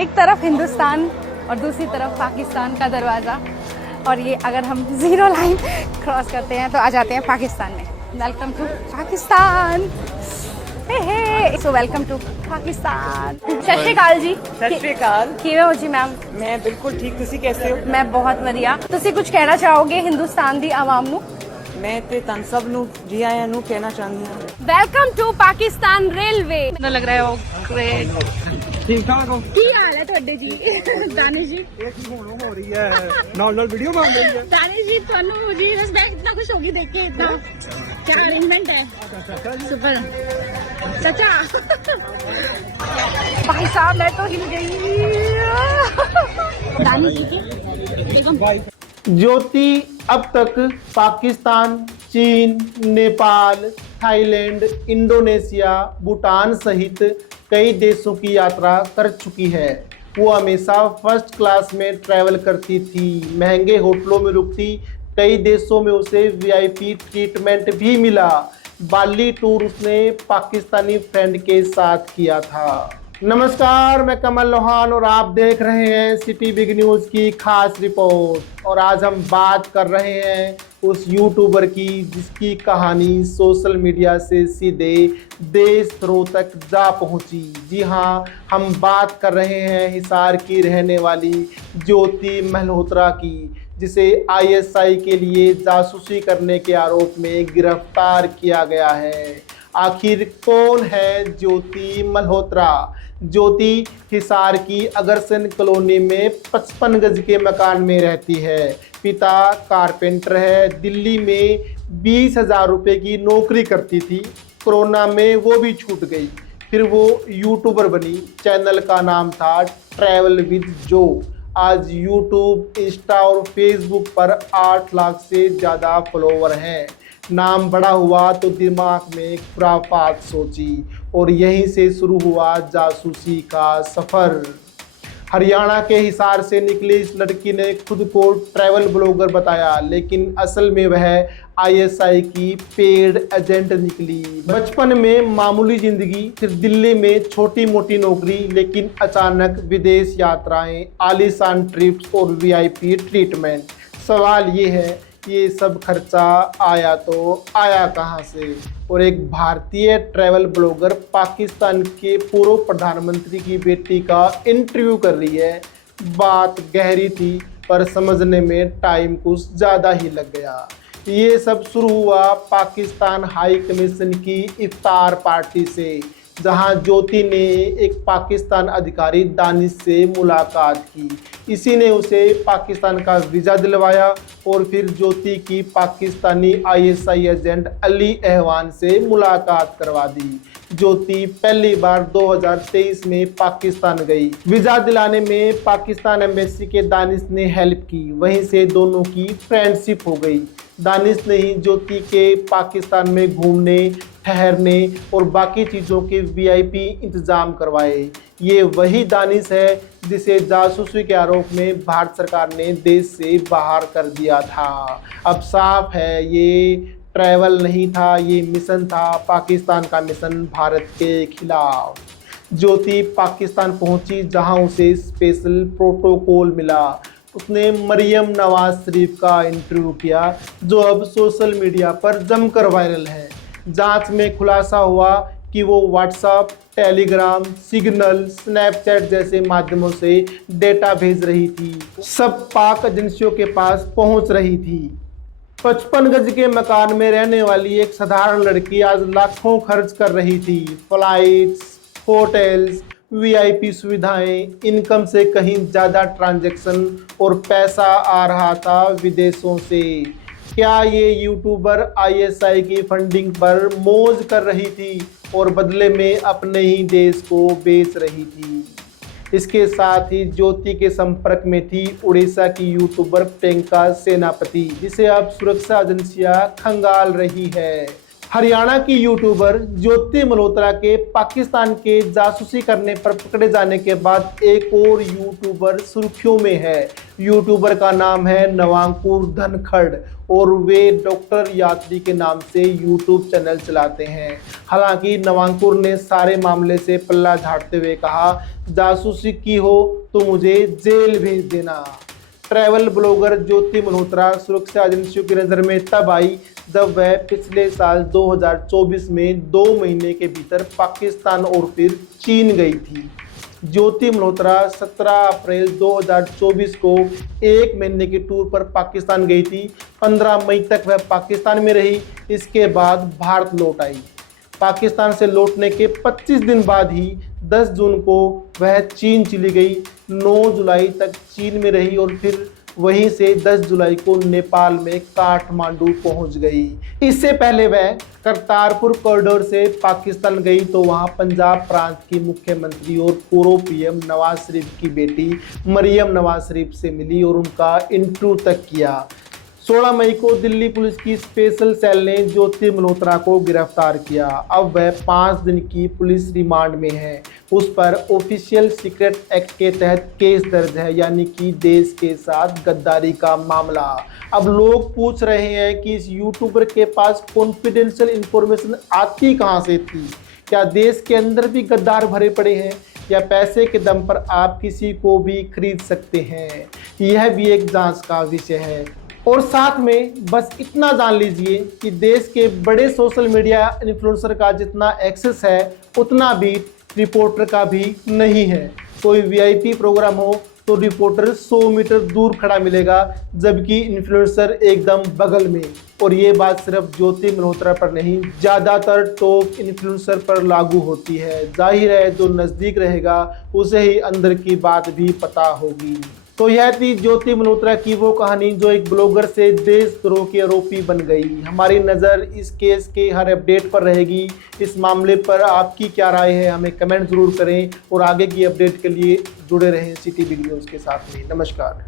एक तरफ हिंदुस्तान और दूसरी तरफ पाकिस्तान का दरवाज़ा, और ये अगर हम ज़ीरो लाइन क्रॉस करते हैं तो आ जाते हैं पाकिस्तान में। Welcome to Pakistan. So welcome to Pakistan. Sat Sri अकाल जी। सत श्री अकाल। किवें हो जी मैम? मैं बिल्कुल ठीक, तुसी कैसे हो? मैं बहुत वधिया। तुसी कुछ कहना चाहोगे हिंदुस्तान दी आवाम नू? मैं ते तन सब नू जी आया नू कहना चाहती हूँ। Welcome to Pakistan railway. लग रहा है वो ग्रेट। ठीक ठाक हो? की हाल है ਤੁਹਾਡੇ ਜੀ? दानिश जी ये की हो रही है, नाल वीडियो बन रही है। दानिश जी ਤੁਹਾਨੂੰ जी मैं इतना खुश होगी देख के। इतना क्या अरेंजमेंट है, सुपर चाचा। भाई साहब मैं तो हिल गई। दानिश जी की ज्योति अब तक पाकिस्तान, चीन, नेपाल, थाईलैंड, इंडोनेशिया, भूटान सहित कई देशों की यात्रा कर चुकी है। वो हमेशा फर्स्ट क्लास में ट्रैवल करती थी, महंगे होटलों में रुकती, कई देशों में उसे वीआईपी ट्रीटमेंट भी मिला। बाली टूर उसने पाकिस्तानी फ्रेंड के साथ किया था। नमस्कार, मैं कमल लोहान और आप देख रहे हैं सिटी बिग न्यूज़ की खास रिपोर्ट। और आज हम बात कर रहे हैं उस यूट्यूबर की जिसकी कहानी सोशल मीडिया से सीधे देश धरों तक जा पहुंची। जी हाँ, हम बात कर रहे हैं हिसार की रहने वाली ज्योति मल्होत्रा की, जिसे आईएसआई के लिए जासूसी करने के आरोप में गिरफ्तार किया गया है। आखिर कौन है ज्योति मल्होत्रा? ज्योति हिसार की अगरसेन कॉलोनी में 55 गज के मकान में रहती है। पिता कारपेंटर है। दिल्ली में 20,000 रुपये की नौकरी करती थी। कोरोना में वो भी छूट गई। फिर वो यूट्यूबर बनी। चैनल का नाम था ट्रैवल विद जो। आज यूट्यूब, इंस्टा और फेसबुक पर 8 लाख से ज़्यादा फॉलोवर हैं। नाम बड़ा हुआ तो दिमाग में खुराफात सोची और यहीं से शुरू हुआ जासूसी का सफ़र। हरियाणा के हिसार से निकली इस लड़की ने खुद को ट्रैवल ब्लॉगर बताया, लेकिन असल में वह आईएसआई की पेड एजेंट निकली। बचपन में मामूली ज़िंदगी, फिर दिल्ली में छोटी मोटी नौकरी, लेकिन अचानक विदेश यात्राएं, आलीशान ट्रिप्स और वीआईपी ट्रीटमेंट। सवाल ये है, ये सब खर्चा आया तो आया कहाँ से? और एक भारतीय ट्रैवल ब्लॉगर पाकिस्तान के पूर्व प्रधानमंत्री की बेटी का इंटरव्यू कर रही है। बात गहरी थी पर समझने में टाइम कुछ ज़्यादा ही लग गया। ये सब शुरू हुआ पाकिस्तान हाई कमीशन की इफ्तार पार्टी से, जहां ज्योति ने एक पाकिस्तान अधिकारी दानिश से मुलाकात की। इसी ने उसे पाकिस्तान का वीज़ा दिलवाया और फिर ज्योति की पाकिस्तानी आईएसआई एजेंट अली अहवान से मुलाकात करवा दी। ज्योति पहली बार 2023 में पाकिस्तान गई। वीज़ा दिलाने में पाकिस्तान एम्बेसी के दानिश ने हेल्प की। वहीं से दोनों की फ्रेंडशिप हो गई। दानिश ने ही ज्योति के पाकिस्तान में घूमने, ठहरने और बाकी चीज़ों के वीआईपी इंतज़ाम करवाए। ये वही दानिश है जिसे जासूसी के आरोप में भारत सरकार ने देश से बाहर कर दिया था। अब साफ है, ये ट्रैवल नहीं था, ये मिशन था, पाकिस्तान का मिशन भारत के खिलाफ। ज्योति पाकिस्तान पहुंची, जहां उसे स्पेशल प्रोटोकॉल मिला। उसने मरियम नवाज शरीफ का इंटरव्यू किया, जो अब सोशल मीडिया पर जमकर वायरल है। जांच में खुलासा हुआ कि वो व्हाट्सएप, टेलीग्राम, सिग्नल, स्नैपचैट जैसे माध्यमों से डेटा भेज रही थी। सब पाक एजेंसियों के पास पहुंच रही थी। 55 गज के मकान में रहने वाली एक साधारण लड़की आज लाखों खर्च कर रही थी। फ्लाइट्स, होटल्स, वीआईपी सुविधाएं, इनकम से कहीं ज़्यादा ट्रांजैक्शन और पैसा आ रहा था विदेशों से। क्या ये यूट्यूबर आईएसआई की फंडिंग पर मौज कर रही थी और बदले में अपने ही देश को बेच रही थी? इसके साथ ही ज्योति के संपर्क में थी उड़ीसा की यूट्यूबर प्रियंका सेनापति, जिसे अब सुरक्षा एजेंसियां खंगाल रही है। हरियाणा की यूट्यूबर ज्योति मल्होत्रा के पाकिस्तान के जासूसी करने पर पकड़े जाने के बाद एक और यूट्यूबर सुर्खियों में है। यूट्यूबर का नाम है नवांकुर धनखड़ और वे डॉक्टर यात्री के नाम से यूट्यूब चैनल चलाते हैं। हालांकि नवांकुर ने सारे मामले से पल्ला झाड़ते हुए कहा, जासूसी की हो तो मुझे जेल भेज देना। ट्रैवल ब्लॉगर ज्योति मल्होत्रा सुरक्षा एजेंसियों की नज़र में तब आई जब वह पिछले साल 2024 में 2 महीने के भीतर पाकिस्तान और फिर चीन गई थी। ज्योति मल्होत्रा 17 अप्रैल 2024 को 1 महीने के टूर पर पाकिस्तान गई थी। 15 मई तक वह पाकिस्तान में रही, इसके बाद भारत लौट आई। पाकिस्तान से लौटने के 25 दिन बाद ही 10 जून को वह चीन चली गई। 9 जुलाई तक चीन में रही और फिर वहीं से 10 जुलाई को नेपाल में काठमांडू पहुंच गई। इससे पहले वह करतारपुर कॉरिडोर से पाकिस्तान गई तो वहां पंजाब प्रांत की मुख्यमंत्री और पूर्व पीएम नवाज शरीफ की बेटी मरियम नवाज शरीफ से मिली और उनका इंटरव्यू तक किया। 16 मई को दिल्ली पुलिस की स्पेशल सेल ने ज्योति मल्होत्रा को गिरफ्तार किया। अब वह 5 दिन की पुलिस रिमांड में है। उस पर ऑफिशियल सीक्रेट एक्ट के तहत केस दर्ज है, यानी कि देश के साथ गद्दारी का मामला। अब लोग पूछ रहे हैं कि इस यूट्यूबर के पास कॉन्फिडेंशियल इंफॉर्मेशन आती कहां से थी? क्या देश के अंदर भी गद्दार भरे पड़े हैं या पैसे के दम पर आप किसी को भी खरीद सकते हैं? यह भी एक जांच का विषय है। और साथ में बस इतना जान लीजिए कि देश के बड़े सोशल मीडिया इन्फ्लुएंसर का जितना एक्सेस है उतना भी रिपोर्टर का भी नहीं है। कोई वीआईपी प्रोग्राम हो तो रिपोर्टर 100 मीटर दूर खड़ा मिलेगा, जबकि इन्फ्लुएंसर एकदम बगल में। और ये बात सिर्फ ज्योति मल्होत्रा पर नहीं, ज़्यादातर टॉप इन्फ्लुएंसर पर लागू होती है। जाहिर है जो नज़दीक रहेगा उसे ही अंदर की बात भी पता होगी। तो यह थी ज्योति मल्होत्रा की वो कहानी जो एक ब्लॉगर से देशद्रोह की आरोपी बन गई। हमारी नज़र इस केस के हर अपडेट पर रहेगी। इस मामले पर आपकी क्या राय है हमें कमेंट ज़रूर करें और आगे की अपडेट के लिए जुड़े रहें सिटी बिग न्यूज़ के साथ में। नमस्कार।